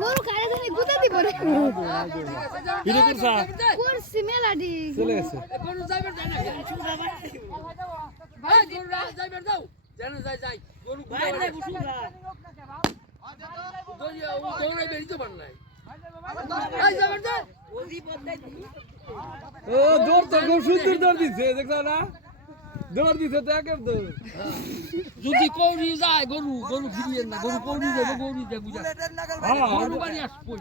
গরু খাইলে তুমি গুতা দিব রে কিরে করছা কুরসি মেলাডি চলে গেছে গরু যাইবে না ভাই গরু যাইবে দাও জানা যাই গরু ভাই না বুঝু না দৌড়াই বেরি তো বান নাই ভাই যাবে দাও ওদি বদলাই ও দৌড় তো খুব সুন্দর দৌড় দিছে দেখছ না দৌড় দিছে তো একের দৌড় যদি কৌরি যায় গরু ফিরিয়ে না গরু কৌরি যাবে বুঝা হ্যাঁ গরু বাড়ি আসবো